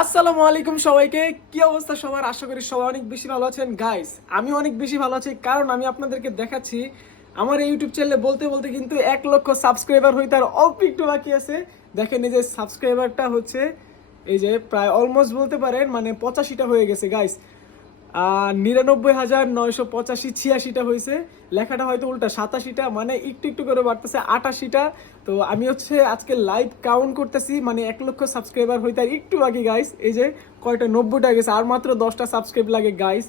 আসসালামু আলাইকুম সবাইকে। কি অবস্থা সবার? আশা করি সবাই অনেক বেশি ভালো আছেন। গাইস আমি অনেক বেশি ভালো আছি, কারণ আমি আপনাদেরকে দেখাচ্ছি, আমার এই ইউটিউব চ্যানেলে বলতে বলতে কিন্তু এক লক্ষ সাবস্ক্রাইবার হইতে তার অল্প একটু বাকি আছে। দেখেন এই যে সাবস্ক্রাইবারটা হচ্ছে, এই যে প্রায় অলমোস্ট বলতে পারেন মানে পঁচাশিটা হয়ে গেছে গাইস নিরানব্বই হাজার নয়শো পঁচাশি ছিয়াশিটা হয়েছে। লেখাটা হয়তো উল্টা সাতাশিটা মানে একটু একটু করে বাড়তেছে আটাশিটা। তো আমি হচ্ছে আজকে লাইভ কাউন্ট করতেছি মানে এক লক্ষ সাবস্ক্রাইবার হইতে আর একটু বাকি গাইস এই যে কয়টা? নব্বইটা গেছে, আর মাত্র দশটা সাবস্ক্রাইব লাগে গাইস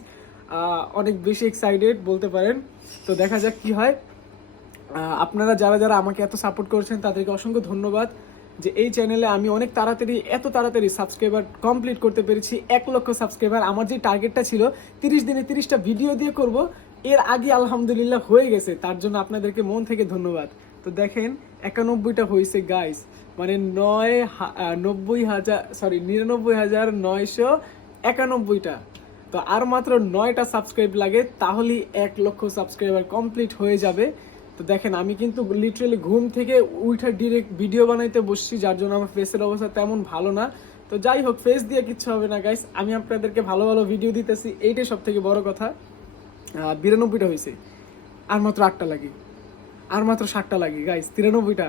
অনেক বেশি এক্সাইটেড বলতে পারেন। তো দেখা যাক কি হয়। আপনারা যারা যারা আমাকে এত সাপোর্ট করছেন, তাদেরকে অসংখ্য ধন্যবাদ। যে এই চ্যানেলে আমি অনেক তাড়াতাড়ি, এত তাড়াতাড়ি সাবস্ক্রাইবার কমপ্লিট করতে পেরেছি, এক লক্ষ সাবস্ক্রাইবার আমার যে টার্গেটটা ছিল, তিরিশ দিনে তিরিশটা ভিডিও দিয়ে করব, এর আগে আলহামদুলিল্লাহ হয়ে গেছে। তার জন্য আপনাদেরকে মন থেকে ধন্যবাদ। তো দেখেন, একানব্বইটা হয়েছে গাইস মানে নয় নব্বই হাজার সরি নিরানব্বই হাজার নয়শো একানব্বইটা। তো আর মাত্র নয়টা সাবস্ক্রাইব লাগে, তাহলেই এক লক্ষ সাবস্ক্রাইবার কমপ্লিট হয়ে যাবে। তো দেখেন, আমি কিন্তু লিটারালি ঘুম থেকে উঠে ডিরেক্ট ভিডিও বানাইতে বসছি, যার জন্য আমার ফেসের অবস্থা তেমন ভালো না। তো যাই হোক ফেস দিয়ে কিচ্ছু হবে না গাইস আমি আপনাদেরকে ভালো ভালো ভিডিও দিতেছি, এইটাই সব থেকে বড় কথা। বিরানব্বইটা হয়েছে আর মাত্র আটটা লাগে। আর মাত্র ষাটটা লাগে গাইস তিরানব্বইটা।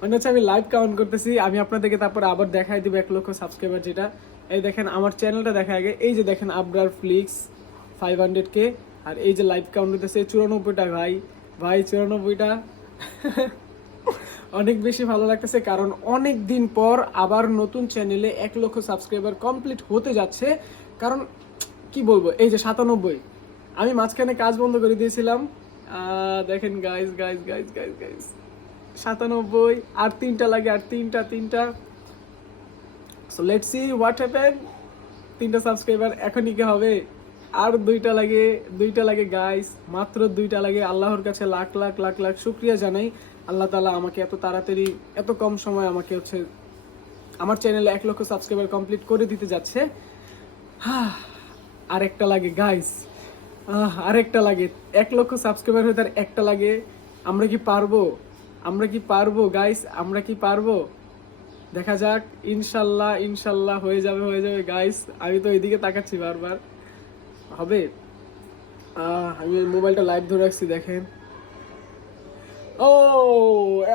মানে হচ্ছে আমি লাইভ কাউন্ট করতেছি। আমি আপনাদেরকে তারপরে আবার দেখাই দিব এক লক্ষ সাবস্ক্রাইবার যেটা। এই দেখেন, আমার চ্যানেলটা দেখা আগে। এই যে দেখেন আবরার ফ্লিক্স ফাইভ হান্ড্রেড কে আর এই যে লাইভ কাউন্ট হইতেছে, চুরানব্বইটা, ভাই। ভাই, চুরানব্বইটা। অনেক বেশি ভালো লাগতেছে কারণ অনেক দিন পর আবার নতুন চ্যানেলে এক লক্ষ সাবস্ক্রাইবার কমপ্লিট হতে যাচ্ছে। কারণ, কি বলব, এই যে সাতানব্বই। আমি মাঝখানে কাজ বন্ধ করে দিয়েছিলাম। দেখেন guys guys guys guys guys সাতানব্বই, আর তিনটা লাগে, আর তিনটা তিনটা। So let see what happen তিনটা সাবস্ক্রাইবার এখনই কি হবে? আর দুইটা লাগে দুইটা লাগে গাইস মাত্র দুইটা লাগে। আল্লাহর কাছে লাখ লাখ লাখ লাখ শুক্রিয়া জানাই। আল্লাহ তালা আমাকে এত তাড়াতাড়ি এত কম সময় আমাকে হচ্ছে আমার চ্যানেলে এক লক্ষ সাবস্ক্রাইবার কমপ্লিট করে দিতে যাচ্ছে। হাহ, আরেকটা লাগে গাইস আরেকটা লাগে। এক লক্ষ সাবস্ক্রাইবার হয়ে তার একটা লাগে। আমরা কি পারব? আমরা কি পারব গাইস আমরা কি পারব? দেখা যাক। ইনশাল্লাহ ইনশাল্লাহ হয়ে যাবে হয়ে যাবে গাইস আমি তো এদিকে তাকাচ্ছি বারবার। হবে। আমি মোবাইলটা লাইভ ধরে রাখছি, দেখেন। ও,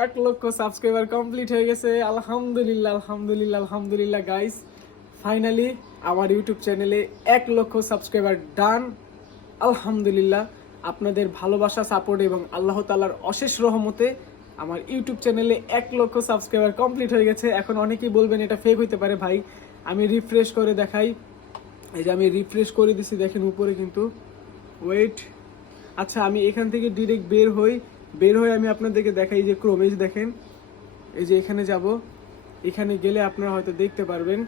এক লক্ষ সাবস্ক্রাইবার কমপ্লিট হয়ে গেছে। আলহামদুলিল্লাহ আলহামদুলিল্লাহ আলহামদুলিল্লাহ গাইস ফাইনালি আমার ইউটিউব চ্যানেলে এক লক্ষ সাবস্ক্রাইবার ডান আলহামদুলিল্লাহ, আপনাদের ভালোবাসা সাপোর্ট এবং আল্লাহ তালার অশেষ রহমতে আমার ইউটিউব চ্যানেলে এক লক্ষ সাবস্ক্রাইবার কমপ্লিট হয়ে গেছে। এখন অনেকেই বলবেন, এটা ফেক হইতে পারে ভাই। আমি রিফ্রেশ করে দেখাই। এই যে আমি রিফ্রেশ করে দিছি, দেখেন উপরে কিন্তু। ওয়েট আচ্ছা আমি এখান থেকে ডিরেক্ট বের হই। বের হয়ে আমি আপনাদেরকে দেখাই এই যে ক্রোমেজ দেখেন, এই যে এখানে যাব। এখানে গেলে আপনারা হয়তো দেখতে পারবেন।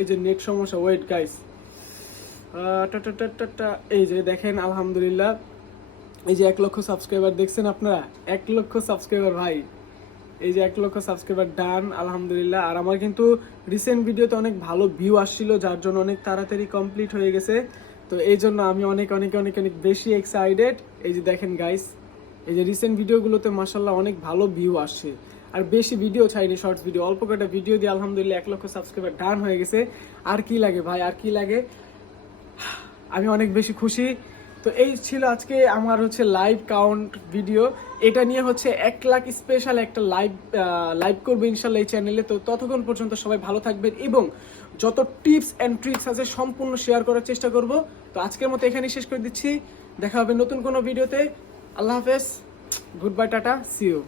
এই যে নেট সমস্যা ওয়েট গাইস এই যে দেখেন, আলহামদুলিল্লাহ। এই যে এক লক্ষ সাবস্ক্রাইবার দেখছেন আপনারা? এক লক্ষ সাবস্ক্রাইবার ভাই। এই যে এক লক্ষ সাবস্ক্রাইবার ডান আলহামদুলিল্লাহ। আর আমার কিন্তু রিসেন্ট ভিডিওতে অনেক ভালো ভিউ আসছিল, যার জন্য অনেক তাড়াতাড়ি কমপ্লিট হয়ে গেছে। তো এই জন্য আমি অনেক অনেক অনেক অনেক বেশি এক্সাইটেড এই যে দেখেন গাইস এই যে রিসেন্ট ভিডিওগুলোতে মাসাল্লাহ অনেক ভালো ভিউ আসছে। আর বেশি ভিডিও চাইনি শর্টস ভিডিও অল্প কটা ভিডিও দিয়ে আলহামদুলিল্লাহ এক লক্ষ সাবস্ক্রাইবার ডান হয়ে গেছে। আর কি লাগে ভাই, আর কি লাগে? আমি অনেক বেশি খুশি। তো এই ছিল আজকে আমার হচ্ছে লাইভ কাউন্ট ভিডিও এটা নিয়ে হচ্ছে এক লাখ স্পেশাল একটা লাইভ লাইভ করব ইনশাল্লাহ এই চ্যানেলে তো ততক্ষণ পর্যন্ত সবাই ভালো থাকবেন এবং যত টিপস অ্যান্ড ট্রিক্স আছে সম্পূর্ণ শেয়ার করার চেষ্টা করব। তো আজকের মতো এখানেই শেষ করে দিচ্ছি। দেখা হবে নতুন কোনো ভিডিওতে আল্লাহ হাফেজ। Good bye tata CO